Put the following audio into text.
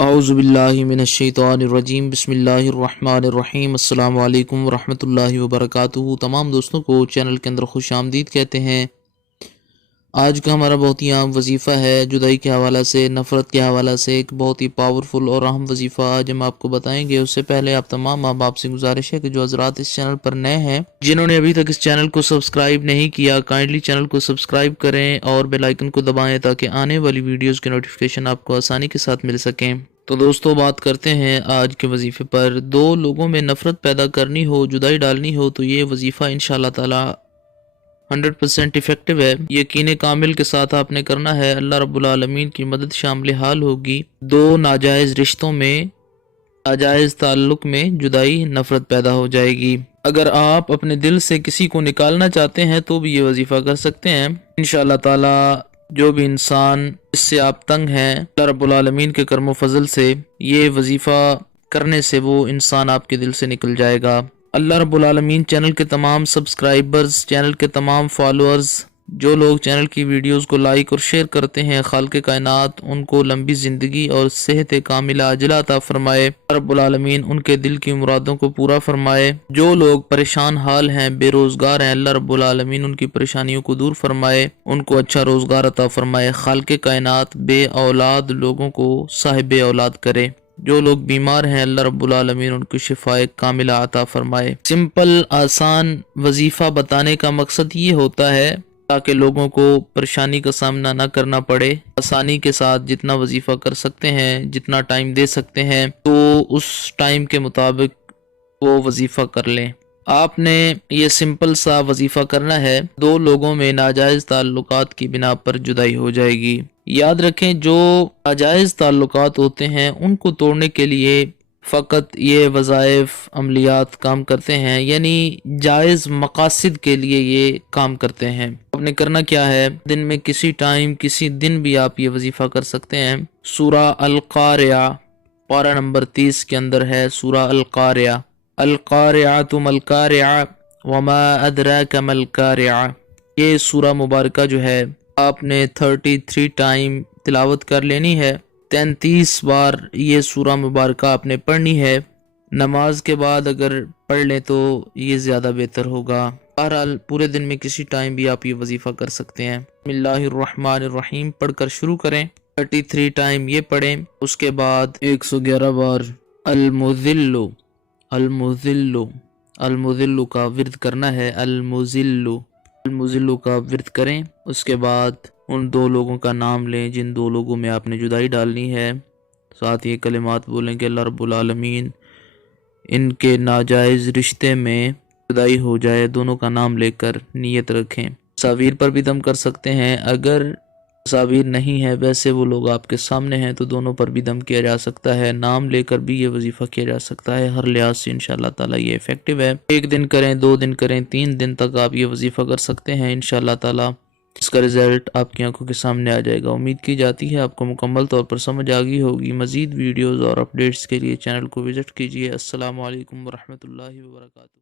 اعوذ باللہ من الشیطان الرجیم بسم اللہ الرحمن الرحیم السلام علیکم ورحمۃ اللہ وبرکاتہ۔ تمام دوستوں کو چینل کے اندر خوش آمدید کہتے ہیں۔ آج کا ہمارا بہت ہی عام وظیفہ ہے، جدائی کے حوالہ سے، نفرت کے حوالہ سے ایک بہت ہی پاورفل اور اہم وظیفہ آج ہم آپ کو بتائیں گے۔ اس سے پہلے آپ تمام ماں باپ سے گزارش ہے کہ جو حضرات اس چینل پر نئے ہیں، جنہوں نے ابھی تک اس چینل کو سبسکرائب نہیں کیا، کائنڈلی چینل کو سبسکرائب کریں اور بیل آئیکن کو دبائیں تاکہ آنے والی ویڈیوز کے نوٹیفیکیشن آپ کو آسانی کے ساتھ مل سکیں۔ تو دوستو، بات کرتے ہیں آج کے وظیفے پر۔ دو لوگوں میں نفرت پیدا کرنی ہو، جدائی ڈالنی ہو، تو یہ وظیفہ انشاءاللہ تعالی 100% افیکٹو ہے۔ یقین کامل کے ساتھ آپ نے کرنا ہے، اللہ رب العالمین کی مدد شامل حال ہوگی۔ دو ناجائز رشتوں میں، ناجائز تعلق میں جدائی، نفرت پیدا ہو جائے گی۔ اگر آپ اپنے دل سے کسی کو نکالنا چاہتے ہیں تو بھی یہ وظیفہ کر سکتے ہیں انشاءاللہ تعالی۔ جو بھی انسان اس سے آپ تنگ ہیں، اللہ رب العالمین کے کرم و فضل سے یہ وظیفہ کرنے سے وہ انسان آپ کے دل سے نکل جائے گا۔ اللہ رب العالمین چینل کے تمام سبسکرائبرز، چینل کے تمام فالوورز، جو لوگ چینل کی ویڈیوز کو لائک اور شیئر کرتے ہیں، خالق کائنات ان کو لمبی زندگی اور صحت کاملہ عاجلہ عطا فرمائے۔ رب العالمین ان کے دل کی مرادوں کو پورا فرمائے۔ جو لوگ پریشان حال ہیں، بے روزگار ہیں، اللہ رب العالمین ان کی پریشانیوں کو دور فرمائے، ان کو اچھا روزگار عطا فرمائے۔ خالق کائنات بے اولاد لوگوں کو صاحب اولاد کرے۔ جو لوگ بیمار ہیں، اللہ رب العالمین ان کو شفاء کاملہ عطا فرمائے۔ سمپل آسان وظیفہ بتانے کا مقصد یہ ہوتا ہے تاکہ لوگوں کو پریشانی کا سامنا نہ کرنا پڑے۔ آسانی کے ساتھ جتنا وظیفہ کر سکتے ہیں، جتنا ٹائم دے سکتے ہیں، تو اس ٹائم کے مطابق وہ وظیفہ کر لیں۔ آپ نے یہ سمپل سا وظیفہ کرنا ہے، دو لوگوں میں ناجائز تعلقات کی بنا پر جدائی ہو جائے گی۔ یاد رکھیں، جو ناجائز تعلقات ہوتے ہیں ان کو توڑنے کے لیے فقط یہ وظائف عملیات کام کرتے ہیں، یعنی جائز مقاصد کے لیے یہ کام کرتے ہیں۔ آپ نے کرنا کیا ہے، دن میں کسی ٹائم، کسی دن بھی آپ یہ وظیفہ کر سکتے ہیں۔ سورہ القاریہ پارہ نمبر 30 کے اندر ہے، سورہ القاریہ۔ القاریعۃ ما القاریعہ وما ادراک ما القاریعہ۔ یہ سورہ مبارکہ جو ہے آپ نے 33 ٹائم تلاوت کر لینی ہے۔ 33 بار یہ سورہ مبارکہ آپ نے پڑھنی ہے۔ نماز کے بعد اگر پڑھ لیں تو یہ زیادہ بہتر ہوگا۔ بہرحال پورے دن میں کسی ٹائم بھی آپ یہ وظیفہ کر سکتے ہیں۔ بسم اللہ الرحمن الرحیم پڑھ کر شروع کریں۔ 33 ٹائم یہ پڑھیں، اس کے بعد 111 بار المذل، المذل، المذل کا ورد کرنا ہے۔ المذل، المذل کا ورد کریں۔ اس کے بعد ان دو لوگوں کا نام لیں جن دو لوگوں میں آپ نے جدائی ڈالنی ہے، ساتھ یہ کلمات بولیں کہ اللہ رب العالمین ان کے ناجائز رشتے میں جدائی ہو جائے۔ دونوں کا نام لے کر نیت رکھیں۔ تصاویر پر بھی دم کر سکتے ہیں، اگر تصاویر نہیں ہے، ویسے وہ لوگ آپ کے سامنے ہیں تو دونوں پر بھی دم کیا جا سکتا ہے۔ نام لے کر بھی یہ وظیفہ کیا جا سکتا ہے۔ ہر لحاظ سے انشاءاللہ تعالی یہ افیکٹو ہے۔ 1 دن کریں، 2 دن کریں، 3 دن تک آپ یہ وظیفہ کر سکتے ہیں انشاءاللہ تعالی۔ اس کا رزلٹ آپ کی آنکھوں کے سامنے آ جائے گا۔ امید کی جاتی ہے آپ کو مکمل طور پر سمجھ آ گئی ہوگی۔ مزید ویڈیوز اور اپڈیٹس کے لیے چینل کو وزٹ کیجیے۔ السلام علیکم ورحمۃ اللہ وبرکاتہ۔